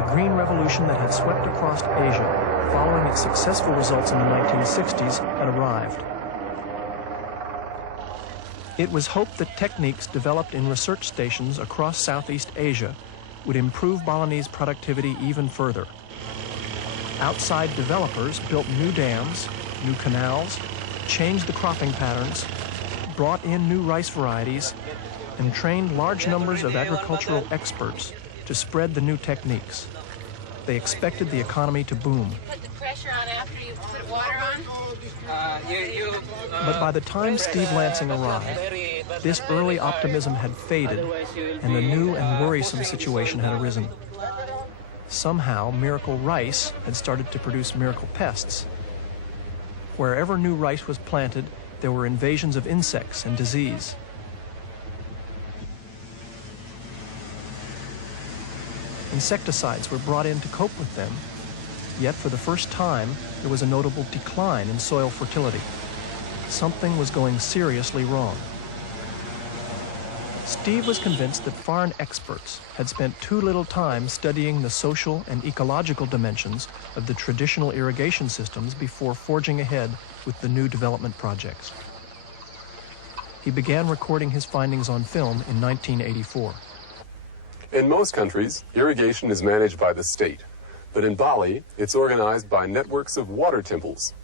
the green revolution that had swept across Asia following its successful results in the 1960s had arrived. It was hoped that techniques developed in research stations across Southeast Asia would improve Balinese productivity even further. Outside developers built new dams, new canals, changed the cropping patterns, brought in new rice varieties, and trained large numbers of agricultural experts to spread the new techniques. They expected the economy to boom. Put the pressure on after you put water on? But by the time Steve Lansing arrived, this early optimism had faded, and a new and worrisome situation had arisen. Somehow, miracle rice had started to produce miracle pests. Wherever new rice was planted, there were invasions of insects and disease. Insecticides were brought in to cope with them, yet for the first time, there was a notable decline in soil fertility. Something was going seriously wrong. Steve was convinced that foreign experts had spent too little time studying the social and ecological dimensions of the traditional irrigation systems before forging ahead with the new development projects. He began recording his findings on film in 1984. In most countries, irrigation is managed by the state, but in Bali, it's organized by networks of water temples.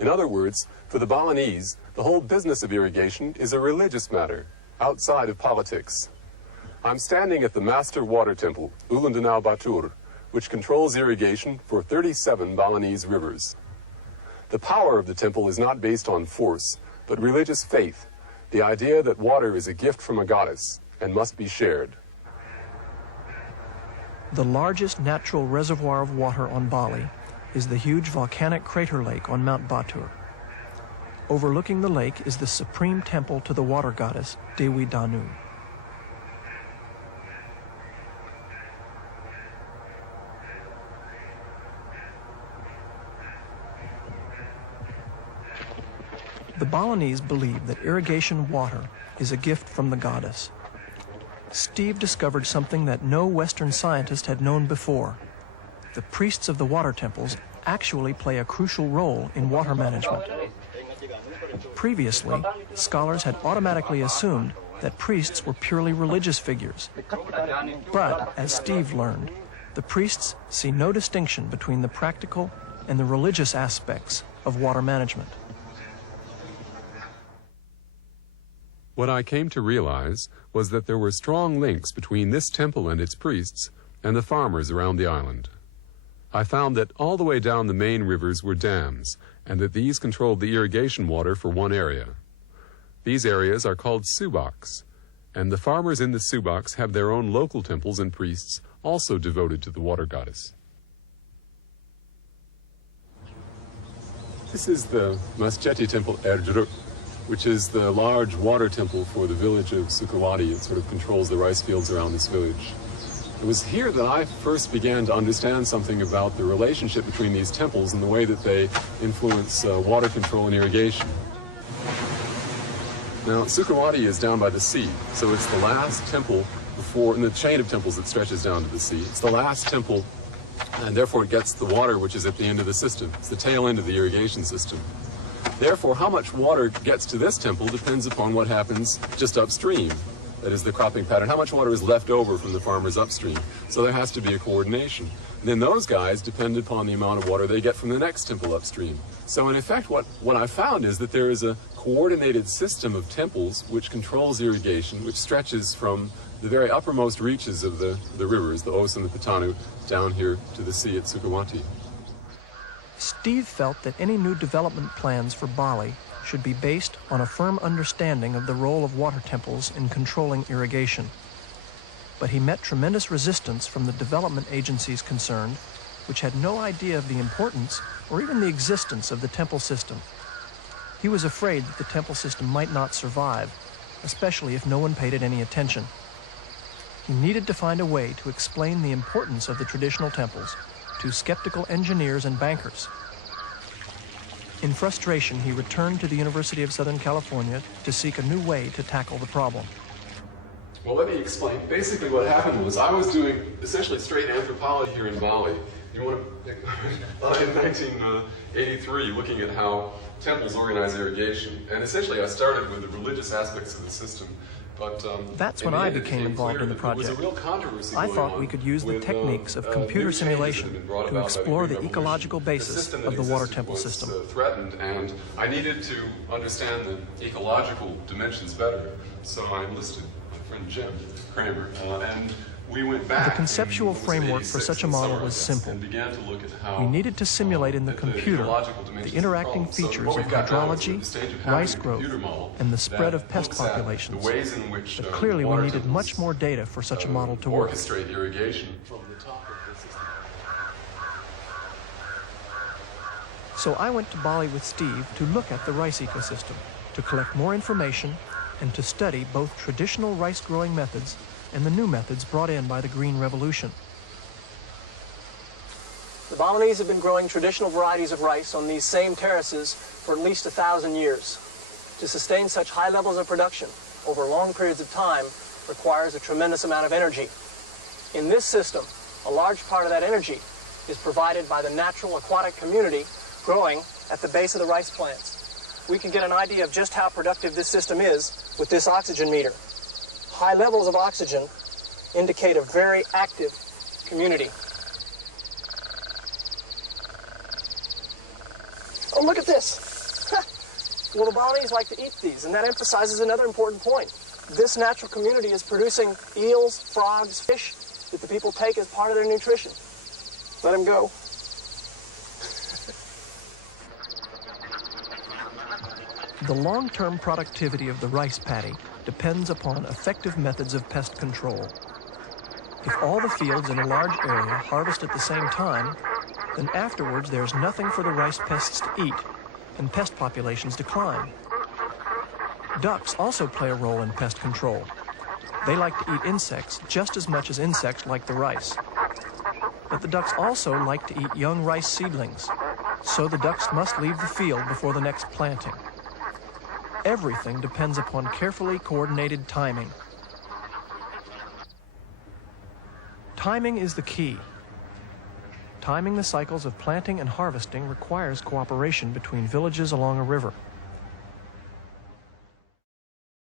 In other words, for the Balinese, the whole business of irrigation is a religious matter, outside of politics. I'm standing at the Master Water Temple, Ulandanau Batur, which controls irrigation for 37 Balinese rivers. The power of the temple is not based on force, but religious faith, the idea that water is a gift from a goddess and must be shared. The largest natural reservoir of water on Bali is the huge volcanic crater lake on Mount Batur. Overlooking the lake is the supreme temple to the water goddess, Dewi Danu. The Balinese believe that irrigation water is a gift from the goddess. Steve discovered something that no Western scientist had known before. The priests of the water temples actually play a crucial role in water management. Previously, scholars had automatically assumed that priests were purely religious figures. But, as Steve learned, the priests see no distinction between the practical and the religious aspects of water management. What I came to realize was that there were strong links between this temple and its priests and the farmers around the island. I found that all the way down the main rivers were dams, and that these controlled the irrigation water for one area. These areas are called subaks, and the farmers in the subaks have their own local temples and priests also devoted to the water goddess. This is the Masjid Temple Erdruk, which is the large water temple for the village of Sukawati. It sort of controls the rice fields around this village. It was here that I first began to understand something about the relationship between these temples and the way that they influence water control and irrigation. Now, Sukawati is down by the sea, so it's the last temple in the chain of temples that stretches down to the sea. It's the last temple, and therefore it gets the water which is at the end of the system. It's the tail end of the irrigation system. Therefore, how much water gets to this temple depends upon what happens just upstream. That is the cropping pattern. How much water is left over from the farmers upstream. So there has to be a coordination. And then those guys depend upon the amount of water they get from the next temple upstream. So in effect, what I found is that there is a coordinated system of temples which controls irrigation, which stretches from the very uppermost reaches of the rivers, the Os and the Patanu, down here to the sea at Sukawati. Steve felt that any new development plans for Bali should be based on a firm understanding of the role of water temples in controlling irrigation. But he met tremendous resistance from the development agencies concerned, which had no idea of the importance or even the existence of the temple system. He was afraid that the temple system might not survive, especially if no one paid it any attention. He needed to find a way to explain the importance of the traditional temples to skeptical engineers and bankers. In frustration, he returned to the University of Southern California to seek a new way to tackle the problem. Well, let me explain. Basically what happened was I was doing essentially straight anthropology here in Bali. You want to, in 1983, looking at how temples organize irrigation. And essentially I started with the religious aspects of the system. But that's when I became involved in the project. I thought we could use the techniques of computer simulation to explore the ecological basis of the water temple system. Threatened, and I needed to understand the ecological dimensions better. So I enlisted my friend Jim Kramer, and we went back. The conceptual framework for such a model was simple. We needed to simulate in the computer the interacting features of hydrology, rice growth, and the spread of pest populations. But clearly we needed much more data for such a model to work. Orchestrate irrigation from the top of the system. So I went to Bali with Steve to look at the rice ecosystem, to collect more information, and to study both traditional rice growing methods and the new methods brought in by the Green Revolution. The Balinese have been growing traditional varieties of rice on these same terraces for at least 1,000 years. To sustain such high levels of production over long periods of time requires a tremendous amount of energy. In this system, a large part of that energy is provided by the natural aquatic community growing at the base of the rice plants. We can get an idea of just how productive this system is with this oxygen meter. High levels of oxygen indicate a very active community. Oh, look at this. Well, the Balinese like to eat these, and that emphasizes another important point. This natural community is producing eels, frogs, fish that the people take as part of their nutrition. Let them go. The long-term productivity of the rice paddy depends upon effective methods of pest control. If all the fields in a large area harvest at the same time, then afterwards there's nothing for the rice pests to eat, and pest populations decline. Ducks also play a role in pest control. They like to eat insects just as much as insects like the rice. But the ducks also like to eat young rice seedlings, so the ducks must leave the field before the next planting. Everything depends upon carefully coordinated timing. Timing is the key. Timing the cycles of planting and harvesting requires cooperation between villages along a river.